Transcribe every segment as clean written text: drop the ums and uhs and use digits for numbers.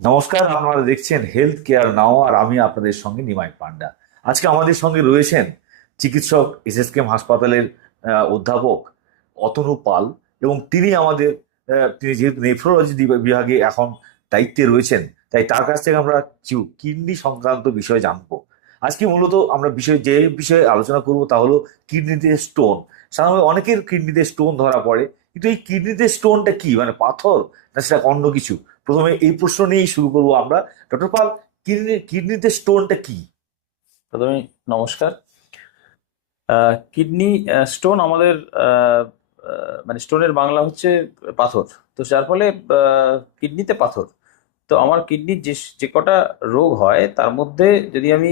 নমস্কার, আপনারা দেখছেন হেলথ কেয়ার নাও আর আমি আপনাদের সঙ্গে নিমাই পান্ডা। আজকে আমাদের সঙ্গে রয়েছেন চিকিৎসক এসএসকেএম হাসপাতালের অধ্যাপক অতনু পাল। এবং তিনি আমাদের তিনি যেহেতু নেফ্রোলজি বিভাগে এখন দায়িত্বে রয়েছেন, তাই তার কাছ থেকে আমরা কিছু কিডনি সংক্রান্ত বিষয় জানবো। আজকে মূলত আমরা যে বিষয়ে আলোচনা করব তা হলো কিডনিতে স্টোন। সাধারণত অনেকের কিডনিতে স্টোন ধরা পড়ে, কিন্তু এই কিডনিতে স্টোনটা কি, মানে পাথর না সেটা অন্য কিছু? প্রথমে এই প্রশ্ন নিয়েই শুরু করবো আমরা। ডক্টর পাল, কিডনিতে স্টোনটা কি? প্রথমে নমস্কার। কিডনি স্টোন আমাদের মানে স্টোনের বাংলা হচ্ছে পাথর। তো যার ফলে কিডনিতে পাথর। তো আমার কিডনির যে যে কটা রোগ হয় তার মধ্যে যদি আমি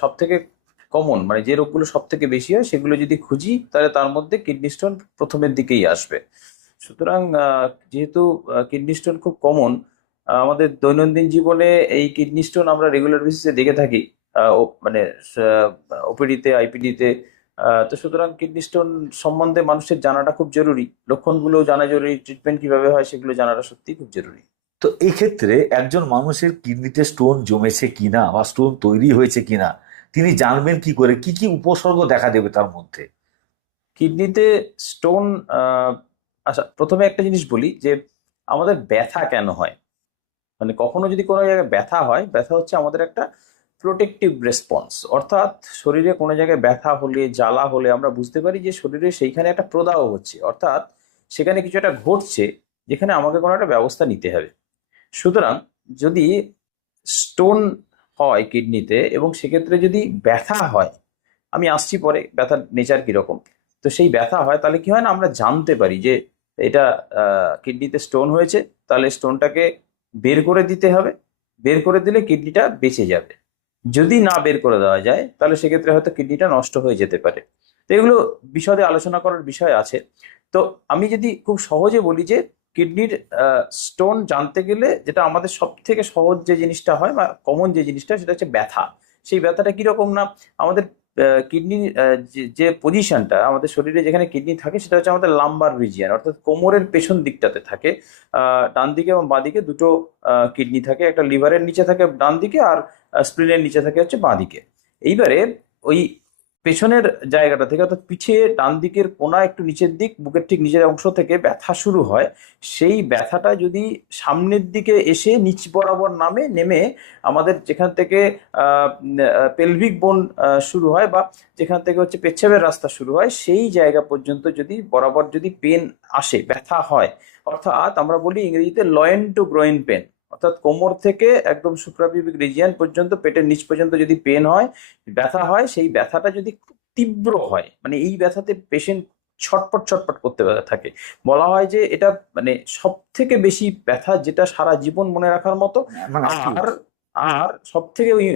সব থেকে কমন মানে যে রোগগুলো সব থেকে বেশি হয় সেগুলো যদি খুঁজি তাহলে তার মধ্যে কিডনি স্টোন প্রথমের দিকেই আসবে। সুতরাং যেহেতু কিডনি স্টোন খুব কমন আমাদের দৈনন্দিন জীবনে, এই কিডনি স্টোন আমরা রেগুলার বেসিসে দেখে থাকি। মানে ওপিডিতে, আইপিডিতে। তো সুতরাং কিডনি স্টোন সম্বন্ধে মানুষের জানাটা খুব জরুরি, লক্ষণগুলো জানা জরুরি, ট্রিটমেন্ট কিভাবে হয় সেগুলো জানাটা সত্যি খুব জরুরি। তো এই ক্ষেত্রে একজন মানুষের কিডনিতে স্টোন জমেছে কিনা বা স্টোন তৈরি হয়েছে কিনা তিনি জানবেন কি করে? কি কি উপসর্গ দেখা দেবে তার মধ্যে? কিডনিতে স্টোন আচ্ছা, প্রথমে একটা জিনিস বলি যে আমাদের ব্যথা কেন হয়। মানে কখনো যদি কোনো জায়গায় ব্যথা হয়, ব্যথা হচ্ছে আমাদের একটা প্রোটেকটিভ রেসপন্স। অর্থাৎ শরীরে কোনো জায়গায় ব্যথা হলে, জ্বালা হলে আমরা বুঝতে পারি যে শরীরে সেইখানে একটা প্রদাহ হচ্ছে, অর্থাৎ সেখানে কিছু একটা ঘটছে যেখানে আমাকে কোনো একটা ব্যবস্থা নিতে হবে। সুতরাং যদি স্টোন হয় কিডনিতে এবং সেক্ষেত্রে যদি ব্যথা হয়, আমি আসছি পরে ব্যথার নেচার কিরকম। তো সেই ব্যথা হয় তাহলে কি হয় না, আমরা জানতে পারি যে এটা কিডনিতে স্টোন হয়েছে। তাহলে স্টোনটাকে বের করে দিতে হবে। বের করে দিলে কিডনিটা বেঁচে যাবে। যদি না বের করে দেওয়া যায় তাহলে সেক্ষেত্রে হয়তো কিডনিটা নষ্ট হয়ে যেতে পারে। তো এগুলো বিশদে আলোচনা করার বিষয় আছে। তো আমি যদি খুব সহজে বলি যে কিডনির স্টোন জানতে গেলে যেটা আমাদের সব থেকে সহজ যে জিনিসটা হয় বা কমন যে জিনিসটা, সেটা হচ্ছে ব্যথা। সেই ব্যথাটা কিরকম না, আমাদের কিডনির যে পজিশনটা আমাদের শরীরে যেখানে কিডনি থাকে সেটা হচ্ছে আমাদের লাম্বার রিজিয়ন, অর্থাৎ কোমরের পেছন দিকটাতে থাকে। ডান দিকে এবং বাঁ দিকে দুটো কিডনি থাকে, একটা লিভারের নিচে থাকে ডান দিকে আর স্প্লিনের নিচে থাকে হচ্ছে বাঁ দিকে। এইবারে ওই পেছনের জায়গাটা থেকে, অর্থাৎ পিছে ডান দিকের কোণা একটু নিচের দিক, বুকের ঠিক নিচের অংশ থেকে ব্যথা শুরু হয়। সেই ব্যথাটা যদি সামনের দিকে এসে নিচ বরাবর নেমে আমাদের যেখান থেকে পেলভিক বোন শুরু হয় বা যেখান থেকে হচ্ছে পেচ্ছাবের রাস্তা শুরু হয়, সেই জায়গা পর্যন্ত যদি বরাবর যদি পেন আসে, ব্যথা হয়, অর্থাৎ আমরা বলি ইংরেজিতে লয়েন টু গ্রোইন পেন, অর্থাৎ কোমর থেকে একদম সুপ্রাপিউবিক রিজিয়ন পর্যন্ত, পেটের নিচ পর্যন্ত যদি পেন হয়, ব্যথা হয়, সেই ব্যথাটা যদি খুব তীব্র হয়, মানে এই ব্যথাতে পেশেন্ট ছটপট ছটপট করতে থাকে। বলা হয় যে এটা মানে সব থেকে বেশি ব্যথা, যেটা সারা জীবন মনে রাখার মতো। মানে আর আর সব থেকে ওই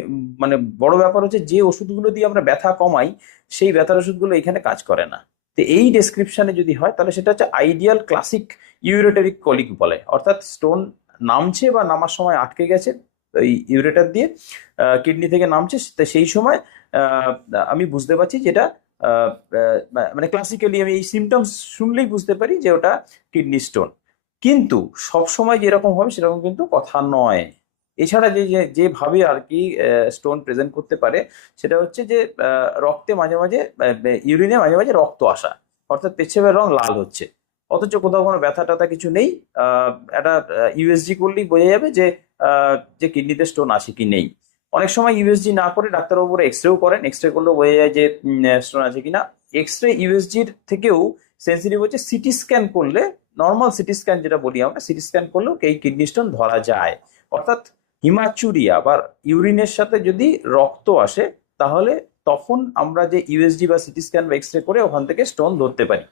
মানে বড় ব্যাপার হচ্ছে যে ওষুধগুলো দিয়ে আমরা ব্যথা কমাই, সেই ব্যথার ওষুধগুলো এখানে কাজ করে না। তো এই ডেসক্রিপশনে যদি হয় তাহলে সেটা হচ্ছে আইডিয়াল ক্লাসিক ইউরেটারিক কলিক বলে, অর্থাৎ স্টোন নামছে বা নামার সময় আটকে গেছে এই ইউরেটার দিয়ে, কিডনি থেকে নামছে, তো সেই সময় আহ, আমি বুঝতে পারছি যেটা মানে ক্লাসিক্যালি আমি এই সিমটমস শুনলেই বুঝতে পারি যে ওটা কিডনি স্টোন। কিন্তু সব সময় যেরকম হবে সেরকম কিন্তু কথা নয়। এছাড়া যেভাবে আর কি স্টোন প্রেজেন্ট করতে পারে সেটা হচ্ছে যে রক্তে মাঝে মাঝে, ইউরিনে মাঝে মাঝে রক্ত আসা, অর্থাৎ পেচ্ছাপের রং লাল হচ্ছে, অথচ কোথাও কোনো ব্যথা ট্যাথা কিছু নেই। একটা ইউএসজি করলেই বোঝা যাবে যে যে কিডনিতে স্টোন আছে কি নেই। অনেক সময় ইউএসজি না করে ডাক্তারবাবুরা এক্সরেও করেন, এক্সরে করলেও বোঝা যায় যে স্টোন আছে কিনা। এক্সরে ইউএসজির থেকেও সেন্সিটিভ হচ্ছে সিটি স্ক্যান করলে, নর্মাল সিটি স্ক্যান যেটা বলি আমরা, সিটি স্ক্যান করলেও এই কিডনি স্টোন ধরা যায়। অর্থাৎ হিমাচুরিয়া বা ইউরিনের সাথে যদি রক্ত আসে তাহলে তখন আমরা যে ইউএসজি বা সিটি স্ক্যান বা এক্সরে করে ওখান থেকে স্টোন ধরতে পারি।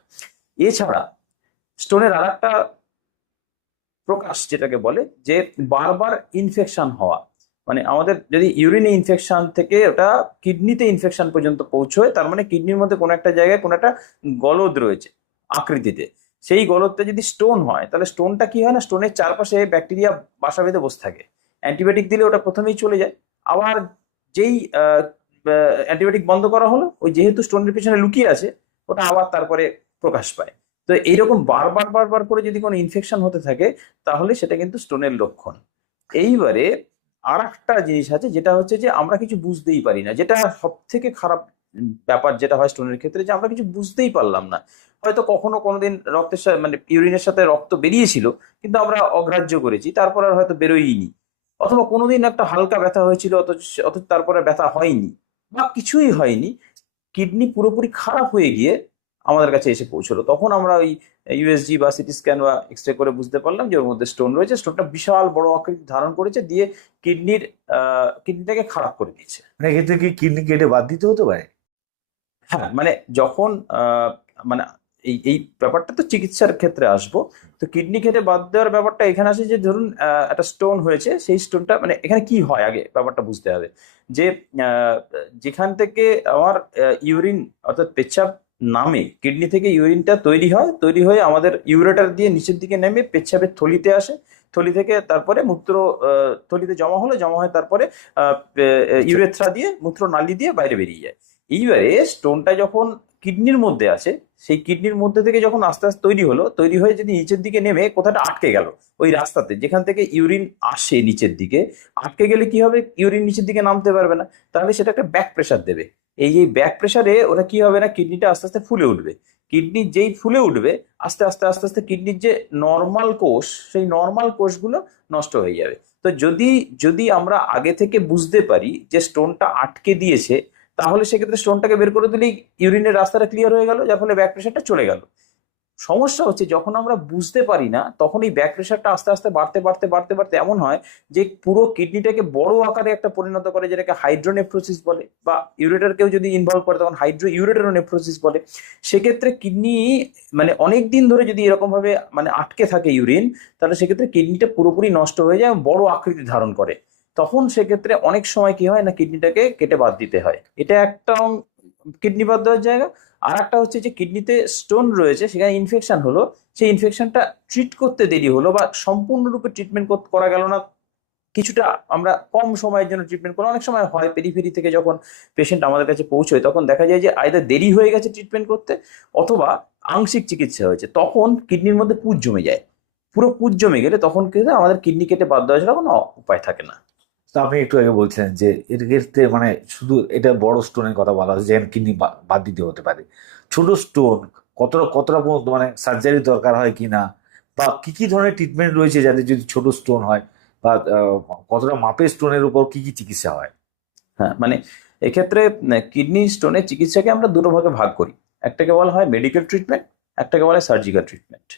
এছাড়া স্টোনের আর একটা প্রকাশ যেটাকে বলে যে বারবার ইনফেকশন হওয়া, মানে আমাদের যদি ইউরিনে ইনফেকশন থেকে ওটা কিডনিতে ইনফেকশন পর্যন্ত পৌঁছয়, তার মানে কিডনির মধ্যে কোনো একটা জায়গায় কোনো একটা গলদ রয়েছে আকৃতিতে। সেই গলদটা যদি স্টোন হয় তাহলে স্টোনটা কি হয় না, স্টোনের চারপাশে ব্যাকটেরিয়া বাসা বেঁধে বসে থাকে। অ্যান্টিবায়োটিক দিলে ওটা প্রথমেই চলে যায়। আবার যেই অ্যান্টিবায়োটিক বন্ধ করা হলো, ওই যেহেতু স্টোনের পিছনে লুকিয়ে আছে, ওটা আবার তারপরে প্রকাশ পায়। তো এইরকম বারবার বারবার করে যদি কোনো ইনফেকশন হতে থাকে তাহলে সেটা কিন্তু স্টোনের লক্ষণ। এইবারে আর একটা জিনিস আছে, যেটা হচ্ছে যে আমরা কিছু বুঝতেই পারি না, যেটা সব থেকে খারাপ ব্যাপার যেটা হয় স্টোনের ক্ষেত্রে, যে আমরা কিছু বুঝতেই পারলাম না। হয়তো কখনো কোনোদিন রক্তের সাথে মানে ইউরিনের সাথে রক্ত বেরিয়েছিল, কিন্তু আমরা অগ্রাহ্য করেছি, তারপর আর হয়তো বেরোয়নি। অথবা কোনোদিন একটা হালকা ব্যথা হয়েছিল, অথচ অথচ তারপরে ব্যথা হয়নি বা কিছুই হয়নি, কিডনি পুরোপুরি খারাপ হয়ে গিয়ে আমাদের কাছে এসে পৌঁছলো। তখন আমরা ওই ইউএসজি বা সিটি স্ক্যান বা এক্স রে করে বুঝতে পারলাম যে ওর মধ্যে স্টোন রয়েছে। স্টোনটা বিশাল বড় আকৃতি ধারণ করেছে, দিয়ে কিডনিটাকে খারাপ করে দিয়েছে। মানে এক্ষেত্রে কি কিডনি কেটে বাদ দিতে হতে পারে? হ্যাঁ, মানে যখন মানে এই এই ব্যাপারটা তো চিকিৎসার ক্ষেত্রে আসবো। তো কিডনি কেটে বাদ দেওয়ার ব্যাপারটা এখানে আসে যে ধরুন একটা স্টোন হয়েছে, সেই স্টোনটা মানে এখানে কি হয় আগে ব্যাপারটা বুঝতে হবে। যে আহ, যেখান থেকে আমার ইউরিন অর্থাৎ পেচ্ছাব নামে, কিডনি থেকে ইউরিনটা তৈরি হয়ে আমাদের ইউরেটার দিয়ে নিচের দিকে নেমে পেচ্ছাবের থলিতে আসে। থলি থেকে তারপরে মূত্র থলিতে জমা হয়, তারপরে ইউরেথ্রা দিয়ে মূত্রনালী দিয়ে বাইরে বেরিয়ে যায়। এইবারে স্টোনটা যখন কিডনির মধ্যে আছে, সেই কিডনির মধ্যে থেকে যখন আস্তে আস্তে তৈরি হয়ে যদি নিচের দিকে নেমে কোথাটা আটকে গেল, ওই রাস্তাতে যেখান থেকে ইউরিন আসে নিচের দিকে আটকে গেলে কি হবে, ইউরিন নিচের দিকে নামতে পারবে না, তাহলে সেটা একটা ব্যাক প্রেশার দেবে। এই ব্যাক প্রেশারে ওটা কি হবে না, কিডনিটা আস্তে আস্তে ফুলে উঠবে। কিডনি যেই ফুলে উঠবে, আস্তে আস্তে কিডনির যে নর্মাল কোষ, সেই নর্মাল কোষগুলো নষ্ট হয়ে যাবে। তো যদি যদি আমরা আগে থেকে বুঝতে পারি যে স্টোনটা আটকে দিয়েছে, তাহলে সেক্ষেত্রে স্টোনটাকে বের করে দিলেই ইউরিনের রাস্তাটা ক্লিয়ার হয়ে গেল, যার ফলে ব্যাক প্রেশারটা চলে গেল। সমস্যা হচ্ছে যখন আমরা বুঝতে পারি না, তখন এই ব্যাক প্রেশারটা আস্তে আস্তে বাড়তে এমন হয় যে পুরো কিডনিটাকে বড় আকারে একটা পরিণত করে, যেটাকে হাইড্রোনেফ্রোসিস বলে, বা ইউরেটারকেও যদি ইনভলভ করে তখন ইউরেটারোনেফ্রোসিস বলে। সেক্ষেত্রে কিডনি মানে অনেক দিন ধরে যদি এরকম ভাবে মানে আটকে থাকে ইউরিন, তাহলে সেক্ষেত্রে কিডনিটা পুরোপুরি নষ্ট হয়ে যায় এবং বড় আকৃতি ধারণ করে। তখন সেক্ষেত্রে অনেক সময় কি হয় না, কিডনিটাকে কেটে বাদ দিতে হয়। এটা একটা কিডনি বাদ দেওয়ার জায়গা। আর একটা হচ্ছে যে কিডনিতে স্টোন রয়েছে, সেখানে ইনফেকশন হলো, সেই ইনফেকশনটা ট্রিট করতে দেরি হলো বা সম্পূর্ণরূপে ট্রিটমেন্ট করা গেল না, কিছুটা আমরা কম সময়ের জন্য ট্রিটমেন্ট করি। অনেক সময় হয় পেরিফেরি থেকে যখন পেশেন্ট আমাদের কাছে পৌঁছয়, তখন দেখা যায় যে আইদার দেরি হয়ে গেছে ট্রিটমেন্ট করতে, অথবা আংশিক চিকিৎসা হয়েছে, তখন কিডনির মধ্যে পুঁজ জমে যায়। পুরো পুঁজ জমে গেলে তখন কিন্তু আমাদের কিডনি কেটে বাদ দেওয়া ছাড়া কোনো উপায় থাকে না। তো আপনি একটু আগে বলছিলেন যে এর ক্ষেত্রে মানে শুধু এটা বড় স্টোনের কথা বলা হচ্ছে, যেখানে কিডনি বাদ দিতে হতে পারে। ছোট স্টোন কতটা কতটা পর্যন্ত মানে সার্জারি দরকার হয় কিনা, বা কি কি ধরনের ট্রিটমেন্ট রয়েছে যাতে যদি ছোট স্টোন হয়, বা কতটা মাপের স্টোনের উপর কি কি চিকিৎসা হয়? হ্যাঁ, মানে এক্ষেত্রে কিডনি স্টোনের চিকিৎসাকে আমরা দুটো ভাগে ভাগ করি। একটাকে বলা হয় মেডিকেল ট্রিটমেন্ট, একটাকে বলা হয় সার্জিক্যাল ট্রিটমেন্ট।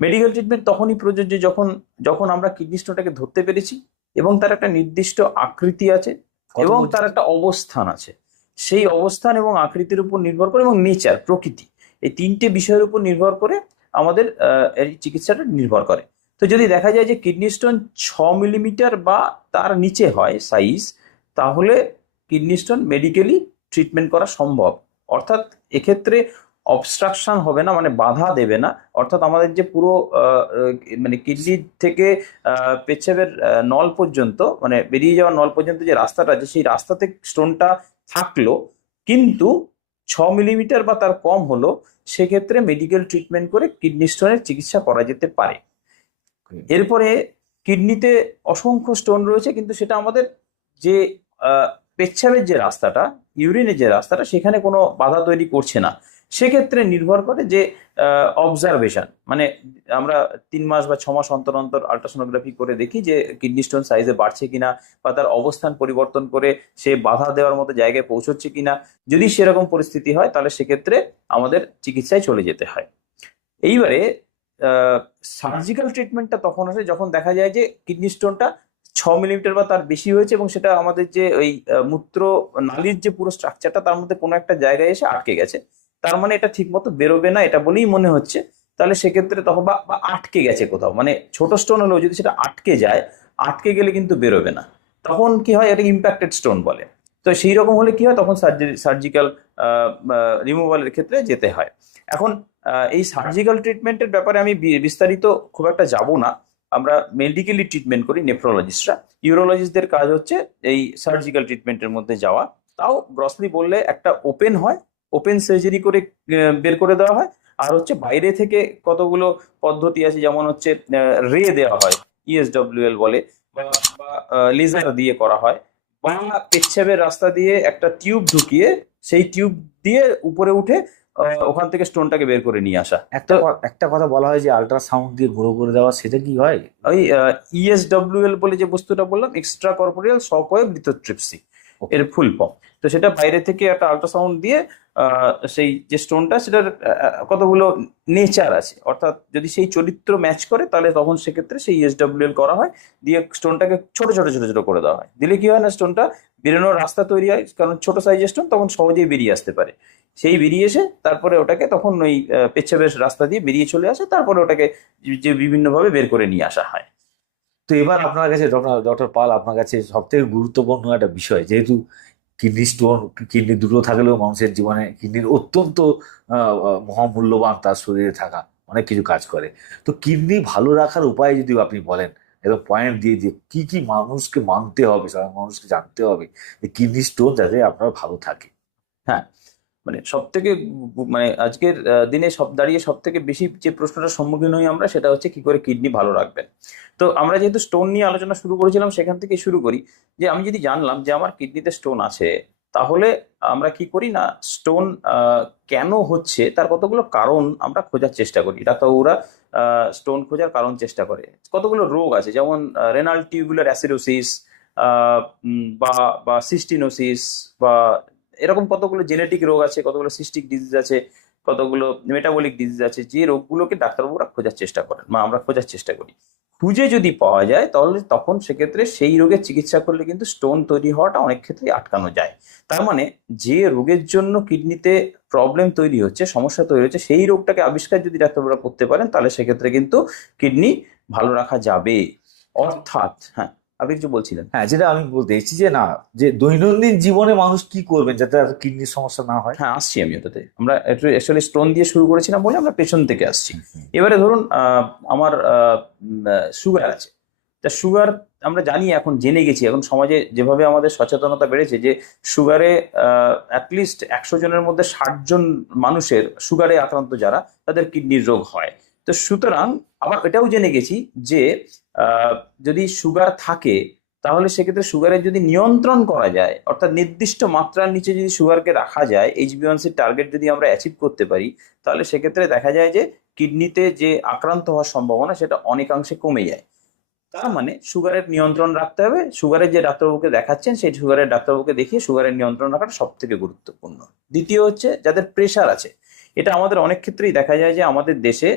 মেডিকেল ট্রিটমেন্ট তখনই প্রযোজ্য যখন যখন আমরা কিডনি স্টোনটাকে ধরতে পেরেছি এবং তার একটা নির্দিষ্ট আকৃতি আছে কত এবং পর্যন্ত? তার একটা অবস্থান আছে। সেই অবস্থান এবং আকৃতির উপর নির্ভর করে, এবং নেচার, প্রকৃতি, এই তিনটে বিষয়ের উপর নির্ভর করে আমাদের এই চিকিৎসাটা নির্ভর করে। তো যদি দেখা যায় যে কিডনি স্টোন 6 মিলিমিটার বা তার নিচে হয় সাইজ, তাহলে কিডনি স্টোন মেডিকেলি ট্রিটমেন্ট করা সম্ভব। অর্থাৎ এক্ষেত্রে অবস্ট্রাকশন হবে না, মানে বাধা দেবে না। অর্থাৎ আমাদের যে পুরো মানে কিডনি থেকে পেচ্ছাবের নল পর্যন্ত, মানে বেরিয়ে যাওয়ার নল পর্যন্ত যে রাস্তাটা আছে, সেই রাস্তাতে স্টোনটা থাকলো, কিন্তু 6 মিলিমিটার বা তার কম হলো, সেক্ষেত্রে মেডিকেল ট্রিটমেন্ট করে কিডনি স্টোনের চিকিৎসা করা যেতে পারে। এরপরে কিডনিতে অসংখ্য স্টোন রয়েছে, কিন্তু সেটা আমাদের যে পেচ্ছাবের যে রাস্তাটা, ইউরিনের যে রাস্তাটা, সেখানে কোনো বাধা তৈরি করছে না। সেক্ষেত্রে নির্ভর করে যে অবজারভেশন, মানে আমরা 3 মাস বা 6 মাস অন্তর অন্তর আল্ট্রাসোনোগ্রাফি করে দেখি যে কিডনি স্টোন সাইজে বাড়ছে কিনা, বা তার অবস্থান পরিবর্তন করে সে বাধা দেওয়ার মতো জায়গায় পৌঁছচ্ছে কিনা। যদি সেরকম পরিস্থিতি হয়, তাহলে সেক্ষেত্রে আমাদের চিকিৎসায় চলে যেতে হয়। এইবারে সার্জিক্যাল ট্রিটমেন্টটা তখন আসে যখন দেখা যায় যে কিডনি স্টোনটা 6 মিলিমিটার বা তার বেশি হয়েছে, এবং সেটা আমাদের যে ওই মূত্র নালীর যে পুরো স্ট্রাকচারটা, তার মধ্যে কোনো একটা জায়গায় এসে আটকে গেছে। তার মানে এটা ঠিক মতো বেরোবে না, এটা বলেই মনে হচ্ছে। তাহলে সেক্ষেত্রে তখন বা আটকে গেছে কোথাও, মানে ছোট স্টোন হলেও যদি সেটা আটকে যায়, আটকে গেলে কিন্তু বেরোবে না, তখন কি হয়, এটা ইম্প্যাক্টেড স্টোন বলে। তো সেই রকম হলে কি হয়, তখন সার্জিক্যাল রিমুভালের ক্ষেত্রে যেতে হয়। এখন এই সার্জিক্যাল ট্রিটমেন্টের ব্যাপারে আমি বিস্তারিত খুব একটা যাব না। আমরা মেডিকেলি ট্রিটমেন্ট করি নেফ্রোলজিস্টরা। ইউরোলজিস্টদের কাজ হচ্ছে এই সার্জিক্যাল ট্রিটমেন্টের মধ্যে যাওয়া। তাও গ্রসলি বললে একটা ওপেন হয়, ওপেন সার্জারি করে বের করে দেওয়া হয়। আর হচ্ছে বাইরে থেকে কতগুলো পদ্ধতি আছে, যেমন হচ্ছে রে দেওয়া হয়, ইএসডব্লিউএল বলে, বা লেজার দিয়ে করা হয়, বা পেচ্ছাবের রাস্তা দিয়ে একটা টিউব ঢুকিয়ে সেই টিউব দিয়ে উপরে উঠে ওখান থেকে স্টোনটাকে বের করে নিয়ে আসা। তো একটা কথা বলা হয় যে আল্ট্রাসাউন্ড দিয়ে গুঁড়ো করে দেওয়া, সেটা কি হয়? ওই ইএসডব্লিউএল বলে যে বস্তুটা বললাম, extra corporeal shockwave lithotripsy, Okay. এর ফুল ফর্ম। তো সেটা বাইরে থেকে একটা আল্ট্রাসাউন্ড দিয়ে সেই যে স্টোনটা, সেটার কতগুলো নেচার আছে, অর্থাৎ যদি সেই চরিত্র ম্যাচ করে তাহলে তখন সেক্ষেত্রে সেই ইএসডব্লিউএল করা হয়, দিয়ে স্টোনটাকে ছোট ছোট ছোট ছোট করে দেওয়া হয়। দিলে কি হয় না, স্টোনটা বেরোনোর রাস্তা তৈরি হয়, কারণ ছোট সাইজের স্টোন তখন সহজেই বেরিয়ে আসতে পারে। সেই বেরিয়ে এসে তারপরে ওটাকে তখন ওই পেচ্ছাবের রাস্তা দিয়ে বেরিয়ে চলে আসে, তারপরে ওটাকে যে বিভিন্নভাবে বের করে নিয়ে আসা হয়। তো এবার আপনার কাছে ডক্টর পাল, আপনার কাছে সব থেকে গুরুত্বপূর্ণ একটা বিষয়, যেহেতু কিডনি স্টোন, কিডনি দুটো থাকলেও মানুষের জীবনে কিডনির অত্যন্ত মহামূল্যবান, তার শরীরে থাকা অনেক কিছু কাজ করে। তো কিডনি ভালো রাখার উপায় যদি আপনি বলেন, একদম পয়েন্ট দিয়ে দিয়ে কি কি মানুষকে মানতে হবে, সাধারণ মানুষকে জানতে হবে যে কিডনি স্টোন যাতে আপনার ভালো থাকে। হ্যাঁ, মানে সব থেকে মানে আজকের দিনে দাঁড়িয়ে সব থেকে বেশি যে প্রশ্নটার সম্মুখীন হই আমরা, সেটা হচ্ছে কি করে কিডনি ভালো রাখবেন। তো আমরা যেহেতু স্টোন নিয়ে আলোচনা শুরু করেছিলাম, সেখান থেকে শুরু করি। যে আমি যদি জানলাম যে আমার কিডনিতে স্টোন আছে, তাহলে আমরা কি করি না, স্টোন কেন হচ্ছে তার কতগুলো কারণ আমরা খোঁজার চেষ্টা করি। ডাক্তারবাবুরা স্টোন খোঁজার কারণ চেষ্টা করে। কতগুলো রোগ আছে, যেমন রেনাল টিউবুলার অ্যাসিডোসিস, বা বা সিস্টিনোসিস, বা এরকম কতগুলো জেনেটিক রোগ আছে, কতগুলো সিস্টিক ডিজিজ আছে, কতগুলো মেটাবলিক ডিজিজ আছে, যে রোগগুলোকে ডাক্তারবাবুরা খোঁজার চেষ্টা করেন বা আমরা খোঁজার চেষ্টা করি। খুঁজে যদি পাওয়া যায় তাহলে তখন সেক্ষেত্রে সেই রোগের চিকিৎসা করলে কিন্তু স্টোন তৈরি হওয়াটা অনেক ক্ষেত্রে আটকানো যায়। তার মানে যে রোগের জন্য কিডনিতে প্রবলেম তৈরি হচ্ছে, সমস্যা তৈরি হচ্ছে, সেই রোগটাকে আবিষ্কার যদি ডাক্তারবাবুরা করতে পারেন, তাহলে সেক্ষেত্রে কিন্তু কিডনি ভালো রাখা যাবে। অর্থাৎ, হ্যাঁ, আপনি কিছু বলছিলেন। হ্যাঁ, যেটা আমি বলতে চাইছি যে না, যে দৈনন্দিন জীবনে মানুষ কি করবেন যাতে তার কিডনির সমস্যা না হয়। হ্যাঁ, আসছি আমি ওটাতে। আমরা একটু অ্যাকচুয়ালি স্টোন দিয়ে শুরু করেছিলাম বলে আমরা পেছন থেকে আসছি। হুম। এবারে ধরুন আমার সুগার আছে। তা সুগার আমরা জানি, এখন জেনে গেছি, এখন সমাজে যেভাবে আমাদের সচেতনতা বেড়েছে, যে সুগারে অ্যাটলিস্ট 100 জনের মধ্যে 60 জন মানুষের সুগারে আক্রান্ত যারা, তাদের কিডনির রোগ হয়। তো সুতরাং আবার এটাও জেনে গেছি যে যদি সুগার থাকে, তাহলে সেক্ষেত্রে সুগারের যদি নিয়ন্ত্রণ করা যায়, অর্থাৎ নির্দিষ্ট মাত্রার নিচে যদি সুগারকে রাখা যায়, HbA1c টার্গেট যদি আমরা অ্যাচিভ করতে পারি, তাহলে সেক্ষেত্রে দেখা যায় যে কিডনিতে যে আক্রান্ত হওয়ার সম্ভাবনা সেটা অনেকাংশে কমে যায়। তার মানে সুগারের নিয়ন্ত্রণ রাখতে হবে। সুগারের যে ডাক্তারবাবুকে দেখাচ্ছেন, সেই সুগারের ডাক্তারবাবুকে দেখিয়ে সুগারের নিয়ন্ত্রণ রাখাটা সব থেকে গুরুত্বপূর্ণ। দ্বিতীয় হচ্ছে যাদের প্রেশার আছে। এটা আমাদের অনেক ক্ষেত্রেই দেখা যায় যে আমাদের দেশে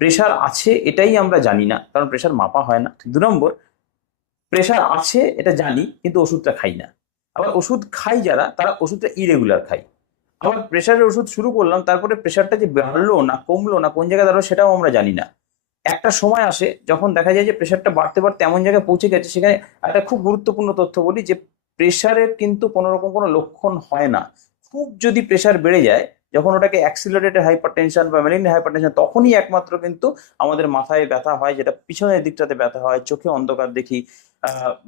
প্রেশার আছে এটাই আমরা জানি না, কারণ প্রেশার মাপা হয় না। 2 নম্বর, প্রেশার আছে এটা জানি কিন্তু ওষুধটা খাই না। আবার ওষুধ খাই যারা, তারা ওষুধটা ইরেগুলার খাই। আবার প্রেশারের ওষুধ শুরু করলাম, তারপরে প্রেশারটা যে বাড়লো না কমলো না কোন জায়গায় দাঁড়ালো সেটাও আমরা জানি না। একটা সময় আসে যখন দেখা যায় যে প্রেশারটা বাড়তে বাড়তে এমন জায়গায় পৌঁছে গেছে, সেখানে একটা খুব গুরুত্বপূর্ণ তথ্য বলি, যে প্রেশারের কিন্তু কোনো রকম কোনো লক্ষণ হয় না। খুব যদি প্রেশার বেড়ে যায়, যখন ওটাকে অ্যাক্সিলারেটেড হাইপারটেনশন বা মেলিগন্যান্ট হাইপারটেনশন, তখনই একমাত্র কিন্তু আমাদের মাথায় ব্যথা হয়, যেটা পিছনের দিকটাতে ব্যথা হয়, চোখে অন্ধকার দেখি,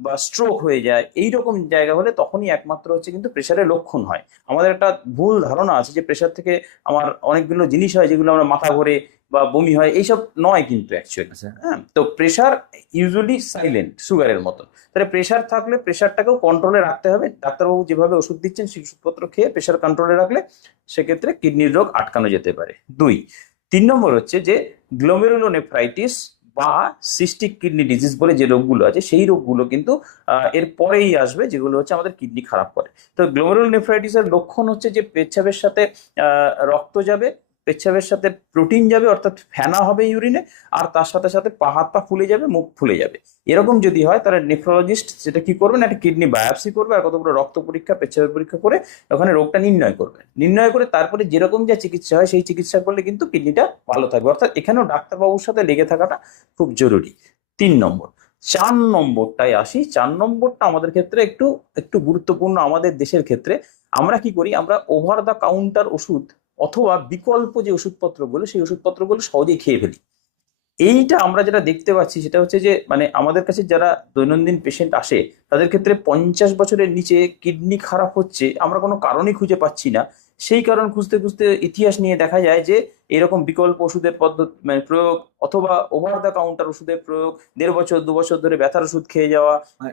বা স্ট্রোক হয়ে যায়, এইরকম জায়গা হলে তখনই একমাত্র হচ্ছে কিন্তু প্রেশারের লক্ষণ হয়। আমাদের একটা ভুল ধারণা আছে যে প্রেশার থেকে আমার অনেকগুলো জিনিস হয়, যেগুলো আমরা মাথা ঘোরে বা বমি হয়, এইসব নয় কিন্তু অ্যাকচুয়ালি। হ্যাঁ, তো প্রেশার ইউজুয়ালি সাইলেন্ট, সুগারের মতো। তাহলে প্রেশার থাকলে প্রেশারটাকেও কন্ট্রোলে রাখতে হবে। ডাক্তারবাবু যেভাবে ওষুধ দিচ্ছেন সেই ওষুধপত্র খেয়ে প্রেশার কন্ট্রোলে রাখলে সেক্ষেত্রে কিডনির রোগ আটকানো যেতে পারে। 3 নম্বর হচ্ছে যে গ্লোমেরুলোনেফ্রাইটিস বা সিস্টিক কিডনি ডিজিজ বলে যে রোগগুলো আছে, সেই রোগগুলো কিন্তু এর পরেই আসবে, যেগুলো হচ্ছে আমাদের কিডনি খারাপ করে। তো গ্লোমেরুলোনেফ্রাইটিসের লক্ষণ হচ্ছে যে পেচ্ছাবের সাথে রক্ত যাবে, পেচ্ছাবের সাথে প্রোটিন যাবে, অর্থাৎ ফেনা হবে ইউরিনে, আর তার সাথে সাথে হাত পা ফুলে যাবে, মুখ ফুলে যাবে। এরকম যদি হয় তাহলে নেফ্রোলজিস্ট সেটা কি করবেন, একটা কিডনি বায়োপসি করবে, আর কতগুলো রক্ত পরীক্ষা, পেচ্ছাবের পরীক্ষা করে ওখানে রোগটা নির্ণয় করবে। নির্ণয় করে তারপরে যেরকম যা চিকিৎসা হয় সেই চিকিৎসা করলে কিন্তু কিডনিটা ভালো থাকবে। অর্থাৎ এখানেও ডাক্তারবাবুর সাথে লেগে থাকাটা খুব জরুরি। 3 নম্বর। 4 নম্বরটায় আসি। 4 নম্বরটা আমাদের ক্ষেত্রে একটু একটু গুরুত্বপূর্ণ। আমাদের দেশের ক্ষেত্রে আমরা কি করি, আমরা ওভার দ্য কাউন্টার ওষুধ অথবা বিকল্প যে ওষুধপত্রগুলো, সেই ওষুধপত্রগুলো সহজেই খেয়ে ফেলি। এইটা আমরা যেটা দেখতে পাচ্ছি সেটা হচ্ছে যে মানে আমাদের কাছে যারা দৈনন্দিন পেশেন্ট আসে, তাদের ক্ষেত্রে 50 বছরের নিচে কিডনি খারাপ হচ্ছে আমরা কোনো কারণই খুঁজে পাচ্ছি না। সেই কারণ খুঁজতে খুঁজতে ইতিহাস নিয়ে দেখা যায় যে এরকম বিকল্প ওষুধের পদ্ধতি মানে প্রয়োগ অথবা ওভার দ্য কাউন্টার ওষুধের প্রয়োগ, 1.5 বছর 2 বছর ধরে ব্যথার ওষুধ খেয়ে যাওয়া, মানে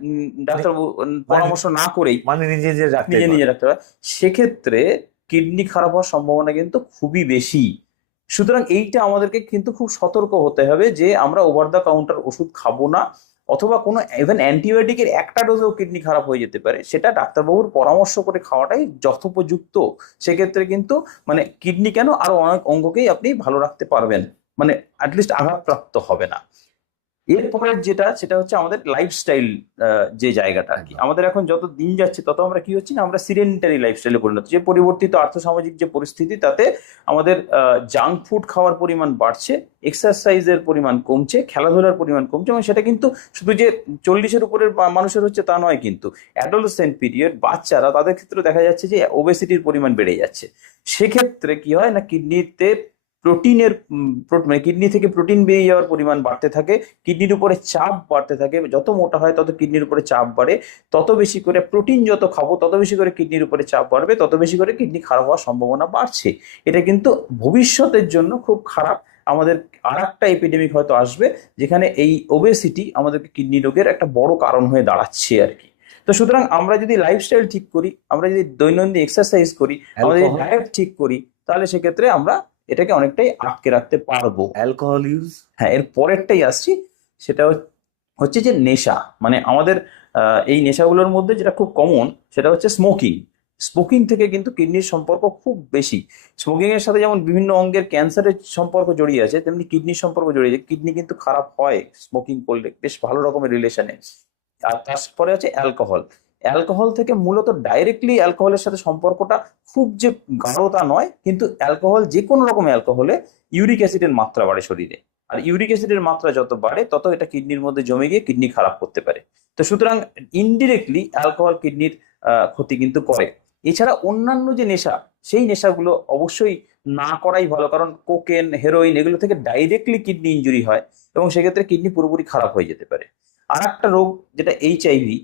ডাক্তারবাবু মানে পরামর্শ না করেই মানে নিজে নিজে রাখতে নিজে পারে। নিজে রাখতে পারে, সেক্ষেত্রে কিডনি খারাপ হওয়ার সম্ভাবনা কিন্তু খুবই বেশি। সুতরাং এইটা আমাদেরকে কিন্তু খুব সতর্ক হতে হবে যে আমরা ওভার দ্য কাউন্টার ওষুধ খাবো না, অথবা কোনো ইভেন অ্যান্টিবায়োটিকের একটা ডোজেও কিডনি খারাপ হয়ে যেতে পারে, সেটা ডাক্তারবাবুর পরামর্শ করে খাওয়াটাই যথোপযুক্ত। সেক্ষেত্রে কিন্তু মানে কিডনি কেন আরো অনেক অঙ্গকেই আপনি ভালো রাখতে পারবেন, মানে অ্যাটলিস্ট আঘাতপ্রাপ্ত হবে না। এরপরে যেটা সেটা হচ্ছে আমাদের লাইফস্টাইল, যে জায়গাটা আর কি, আমাদের এখন যত দিন যাচ্ছে তত আমরা কি হচ্ছে না, আমরা সিডেন্টারি লাইফস্টাইলে পরিণত, যে পরিবর্তিত আর্থসামাজিক যে পরিস্থিতি, তাতে আমাদের জাঙ্ক ফুড খাওয়ার পরিমাণ বাড়ছে, এক্সারসাইজের পরিমাণ কমছে, খেলাধুলার পরিমাণ কমছে, এবং সেটা কিন্তু শুধু যে 40-এর উপরের মানুষের হচ্ছে তা নয়, কিন্তু অ্যাডোলেসেন্ট পিরিয়ড বাচ্চারা, তাদের ক্ষেত্রে দেখা যাচ্ছে যে ওবেসিটির পরিমাণ বেড়ে যাচ্ছে। সেক্ষেত্রে কি হয় না, কিডনিতে প্রোটিনের মানে কিডনি থেকে প্রোটিন বেরিয়ে যাওয়ার পরিমাণ বাড়তে থাকে, কিডনির উপরে চাপ বাড়তে থাকে, যত মোটা হয় তত কিডনির উপরে চাপ বাড়ে, তত বেশি করে প্রোটিন যত খাবো তত বেশি করে কিডনির উপরে চাপ বাড়বে, তত বেশি করে কিডনি খারাপ হওয়ার সম্ভাবনা বাড়ছে। এটা কিন্তু ভবিষ্যতের জন্য খুব খারাপ। আমাদের আর একটা এপিডেমিক হয়তো আসবে, যেখানে এই ওবেসিটি আমাদেরকে কিডনি রোগের একটা বড় কারণ হয়ে দাঁড়াচ্ছে আর কি। তো সুতরাং আমরা যদি লাইফস্টাইল ঠিক করি, আমরা যদি দৈনন্দিন এক্সারসাইজ করি, আমরা যদি অ্যালকোহল ডায়েট ঠিক করি, তাহলে সেক্ষেত্রে আমরা এটাকে অনেকটাই আটকে রাখতে পারবো। Alcohol use. হ্যাঁ, এর পরেরটাই আসছি, সেটা হচ্ছে যে নেশা। মানে আমাদের এই নেশাগুলোর মধ্যে যেটা খুব কমন সেটা হচ্ছে স্মোকিং। স্মোকিং থেকে কিন্তু কিডনির সম্পর্ক খুব বেশি। স্মোকিং এর সাথে যেমন বিভিন্ন অঙ্গের ক্যান্সারের সম্পর্ক জড়িয়ে আছে, তেমনি কিডনির সম্পর্ক জড়িয়ে আছে। কিডনি কিন্তু খারাপ হয় স্মোকিং করলে, বেশ ভালো রকমের রিলেশনে। আর তারপরে আছে অ্যালকোহল। অ্যালকোহল থেকে মূলত ডাইরেক্টলি অ্যালকোহলের সাথে সম্পর্কটা খুব যে গাঢ়তা নয়, কিন্তু অ্যালকোহল, যে কোনো রকম অ্যালকোহলে ইউরিক অ্যাসিডের মাত্রা বাড়ে শরীরে, আর ইউরিক অ্যাসিডের মাত্রা যত বাড়ে তত এটা কিডনির মধ্যে জমে গিয়ে কিডনি খারাপ করতে পারে। তো সুতরাং ইনডিরেক্টলি অ্যালকোহল কিডনির ক্ষতি কিন্তু করে। এছাড়া অন্যান্য যে নেশা, সেই নেশাগুলো অবশ্যই না করাই ভালো, কারণ কোকেন, হেরোইন, এগুলো থেকে ডাইরেক্টলি কিডনি ইনজুরি হয়, এবং সেক্ষেত্রে কিডনি পুরোপুরি খারাপ হয়ে যেতে পারে। আর একটা রোগ যেটা এইচআইভি,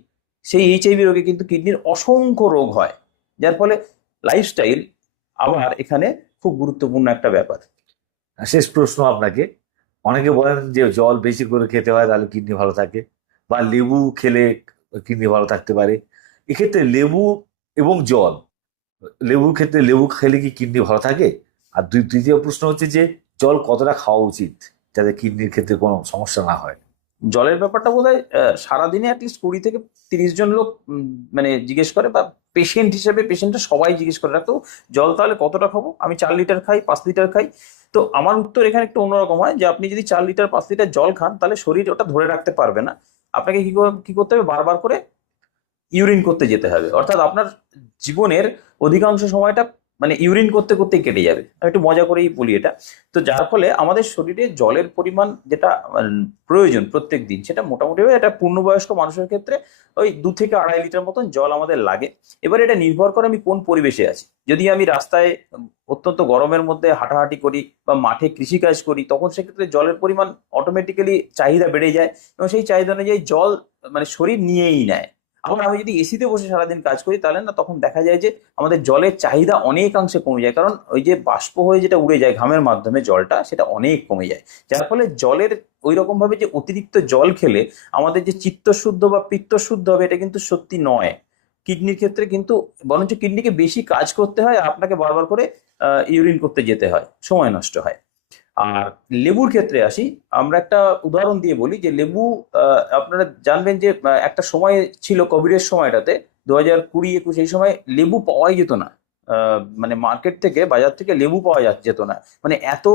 সেই এইচআইভি রোগে কিন্তু কিডনির অসংখ্য রোগ হয়, যার ফলে লাইফস্টাইল আবার এখানে খুব গুরুত্বপূর্ণ একটা ব্যাপার। শেষ প্রশ্ন আপনাকে, অনেকে বলেন যে জল বেশি করে খেতে হয় তাহলে কিডনি ভালো থাকে, বা লেবু খেলে কিডনি ভালো থাকতে পারে। এক্ষেত্রে লেবু এবং জল, লেবুর ক্ষেত্রে লেবু খেলে কি কিডনি ভালো থাকে? আর তৃতীয় প্রশ্ন হচ্ছে যে জল কতটা খাওয়া উচিত যাতে কিডনির ক্ষেত্রে কোনো সমস্যা না হয়? জলের ব্যাপারটা বোধহয় সারাদিনে অ্যাটলিস্ট 20 থেকে 30 জন লোক মানে জিজ্ঞেস করে, বা পেশেন্ট হিসেবে পেশেন্টটা সবাই জিজ্ঞেস করে রাখতো, জল তাহলে কতটা খাবো? আমি 4 লিটার খাই, 5 লিটার খাই। তো আমার উত্তর এখানে একটু অন্যরকম হয়, যে আপনি যদি 4 লিটার 5 লিটার জল খান, তাহলে শরীর ওটা ধরে রাখতে পারবে না। আপনাকে কি করতে হবে, বারবার করে ইউরিন করতে যেতে হবে, অর্থাৎ আপনার জীবনের অধিকাংশ সময়টা মানে ইউরিন করতে করতেই কেটে যাবে। আমি একটু মজা করেই বলি এটা। তো যার ফলে আমাদের শরীরে জলের পরিমাণ যেটা প্রয়োজন প্রত্যেক দিন, সেটা মোটামুটি একটা পূর্ণবয়স্ক মানুষের ক্ষেত্রে ওই 2 থেকে 2.5 লিটার মতন জল আমাদের লাগে। এবার এটা নির্ভর করে আমি কোন পরিবেশে আছি। যদি আমি রাস্তায় অত্যন্ত গরমের মধ্যে হাঁটাহাঁটি করি বা মাঠে কৃষিকাজ করি, তখন সেক্ষেত্রে জলের পরিমাণ অটোমেটিক্যালি চাহিদা বেড়ে যায়, এবং সেই চাহিদা অনুযায়ী জল মানে শরীর নিয়েই নেয়। আবার আমি যদি এসিতে বসে সারাদিন কাজ করি, তাহলে না তখন দেখা যায় যে আমাদের জলের চাহিদা অনেকাংশে কমে যায়, কারণ ওই যে বাষ্প হয়ে যেটা উড়ে যায় ঘামের মাধ্যমে জলটা, সেটা অনেক কমে যায়। যার ফলে জলের ওই রকম ভাবে যে অতিরিক্ত জল খেলে আমাদের যে চিত্তশুদ্ধ বা পিত্তশুদ্ধ হবে, এটা কিন্তু সত্যি নয়। কিডনির ক্ষেত্রে কিন্তু বরঞ্চ কিডনিকে বেশি কাজ করতে হয়, আর আপনাকে বারবার করে ইউরিন করতে যেতে হয়, সময় নষ্ট হয়। আর লেবুর ক্ষেত্রে আসি, আমরা একটা উদাহরণ দিয়ে বলি যে লেবু, আপনারা জানবেন যে একটা সময় ছিল কোভিডের সময়টাতে, 2020-21 এই সময় লেবু পাওয়াই যেত না। মানে মার্কেট থেকে, বাজার থেকে লেবু পাওয়া যেত না। মানে এত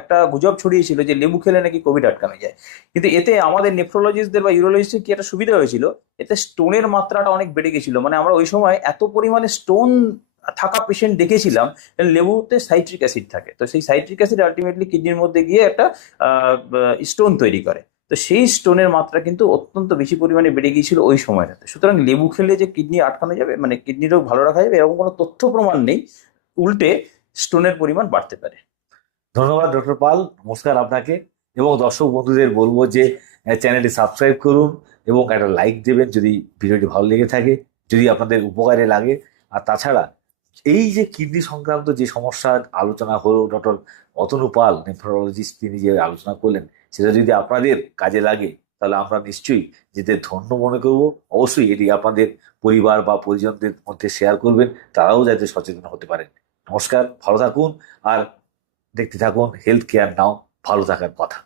একটা গুজব ছড়িয়েছিল যে লেবু খেলে নাকি কোভিড আটকানো যায়। কিন্তু এতে আমাদের নেফ্রোলজিস্টদের বা ইউরোলজিস্টের কি একটা সুবিধা হয়েছিল, এতে স্টোনের মাত্রাটা অনেক বেড়ে গেছিল। মানে আমরা ওই সময় এত পরিমাণে স্টোন থাকা পেশেন্ট দেখেছিলাম। লেবুতে সাইট্রিক অ্যাসিড থাকে, তো সেই সাইট্রিক অ্যাসিড আলটিমেটলি কিডনির মধ্যে গিয়ে একটা স্টোন তৈরি করে। তো সেই স্টোনের মাত্রা কিন্তু অত্যন্ত বেশি পরিমাণে বেড়ে গিয়েছিল ওই সময়টাতে। সুতরাং লেবু খেলে যে কিডনি আটকানো যাবে, মানে কিডনি রোগ ভালো রাখা যাবে, এরকম কোনো তথ্য প্রমাণ নেই। উল্টে স্টোনের পরিমাণ বাড়তে পারে। ধন্যবাদ ডক্টর পাল, নমস্কার আপনাকে। এবং দর্শক বন্ধুদের বলবো যে চ্যানেলটি সাবস্ক্রাইব করুন এবং একটা লাইক দেবেন যদি ভিডিওটি ভালো লেগে থাকে, যদি আপনাদের উপকারে লাগে। আর তাছাড়া এই যে কিডনি সংক্রান্ত যে সমস্যার আলোচনা হলো, ডক্টর অতনু পাল নেফ্রোলজিস্ট তিনি যে আলোচনা করলেন, সেটা যদি আপনাদের কাজে লাগে তাহলে আমরা নিশ্চয়ই যেদের ধন্য মনে করব। অবশ্যই এটি আপনাদের পরিবার বা পরিজনদের মধ্যে শেয়ার করবেন, তারাও যাতে সচেতন হতে পারেন। নমস্কার, ভালো থাকুন আর দেখতে থাকুন হেলথ কেয়ার নাও, ভালো থাকার কথা।